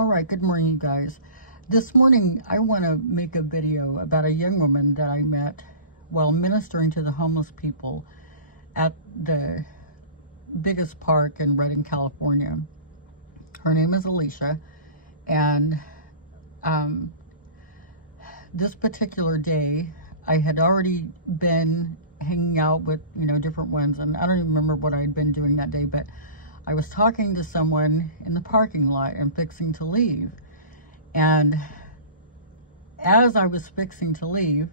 All right, good morning, you guys. This morning, I want to make a video about a young woman that I met while ministering to the homeless people at the biggest park in Redding, California. Her name is Alicia, and this particular day, I had already been hanging out with, different ones, and I don't even remember what I had been doing that day, but I was talking to someone in the parking lot and fixing to leave. And as I was fixing to leave,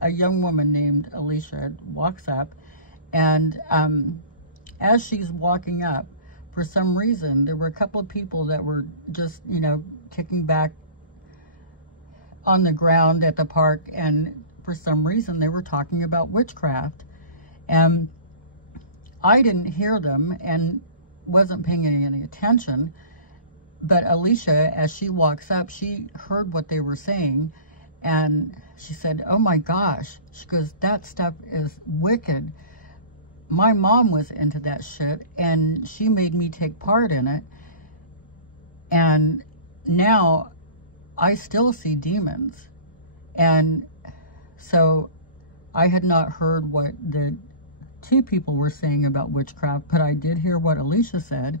a young woman named Alicia walks up, and as she's walking up, for some reason, there were a couple of people that were just, kicking back on the ground at the park, and for some reason, they were talking about witchcraft. And I didn't hear them and wasn't paying any attention, but Alicia, as she walks up, she heard what they were saying, and she said, "Oh my gosh," she goes, "that stuff is wicked. My mom was into that shit, and she made me take part in it, and now I still see demons." And so I had not heard what the two people were saying about witchcraft, but I did hear what Alicia said.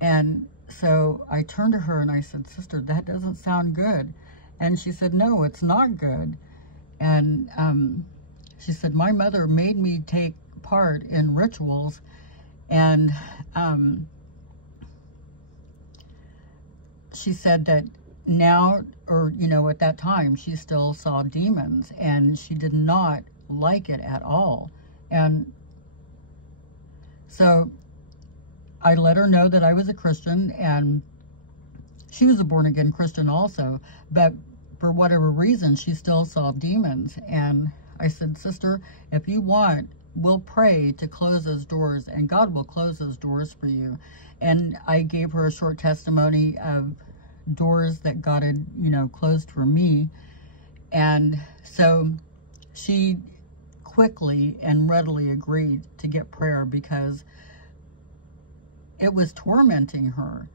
And so I turned to her and I said, "Sister, that doesn't sound good." And she said, "No, it's not good." And she said, "My mother made me take part in rituals, and she said that now, or at that time, she still saw demons, and she did not like it at all." And so I let her know that I was a Christian, and she was a born-again Christian also, but for whatever reason, she still saw demons. And I said, "Sister, if you want, we'll pray to close those doors, and God will close those doors for you." And I gave her a short testimony of doors that God had, closed for me. And so she quickly and readily agreed to get prayer because it was tormenting her.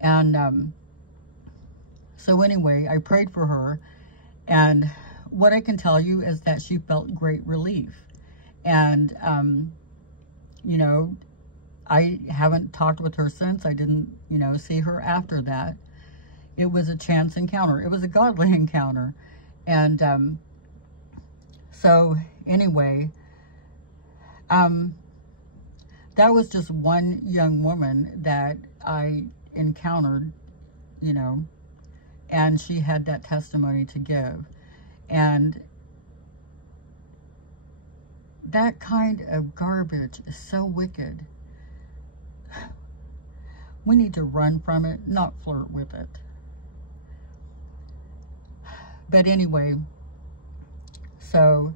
And so anyway, I prayed for her, and what I can tell you is that she felt great relief. And I haven't talked with her since. I didn't see her after that. It was a chance encounter. It was a godly encounter. And so anyway, that was just one young woman that I encountered, and she had that testimony to give. And that kind of garbage is so wicked. We need to run from it, not flirt with it. But anyway, so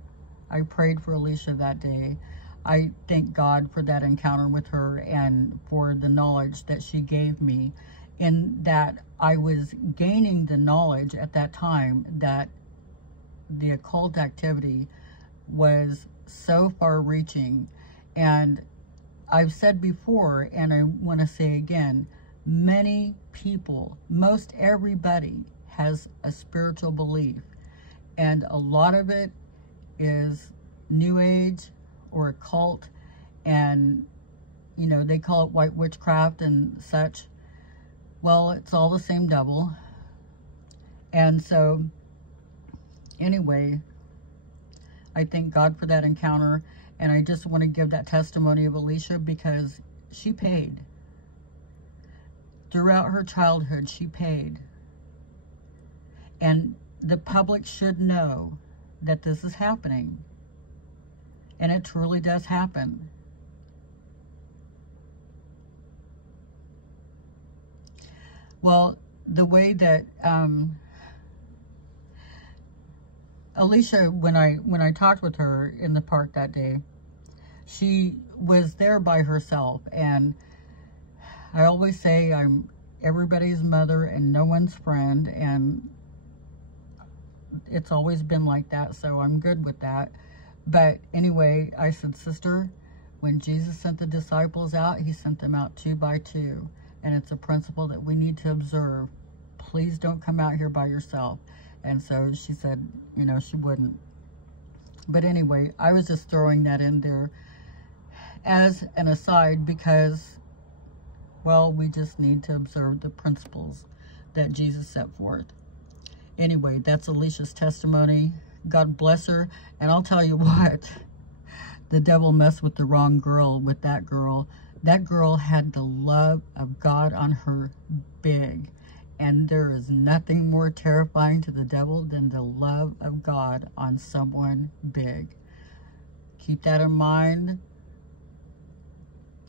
I prayed for Alicia that day. I thank God for that encounter with her and for the knowledge that she gave me, in that I was gaining the knowledge at that time that the occult activity was so far-reaching. And I've said before, and I want to say again, many people, most everybody, has a spiritual belief, and a lot of it is New Age or occult, and they call it white witchcraft and such. Well, it's all the same devil. And so anyway, I thank God for that encounter, and I just want to give that testimony of Alicia because she paid. Throughout her childhood, she paid. And the public should know that this is happening. And it truly does happen. Well, the way that Alicia, when I talked with her in the park that day, she was there by herself. And I always say I'm everybody's mother and no one's friend, and it's always been like that, so I'm good with that. But anyway, I said, "Sister, when Jesus sent the disciples out, he sent them out 2 by 2. And it's a principle that we need to observe please don't come out here by yourself. And so she said, you know, she wouldn't. But anyway, I was just throwing that in there as an aside because, well, we just need to observe the principles that Jesus set forth. Anyway, that's Alicia's testimony. God bless her. And I'll tell you what, the devil messed with the wrong girl with that girl. That girl had the love of God on her big. And there is nothing more terrifying to the devil than the love of God on someone big. Keep that in mind.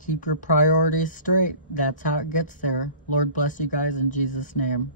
Keep your priorities straight. That's how it gets there. Lord bless you guys in Jesus' name.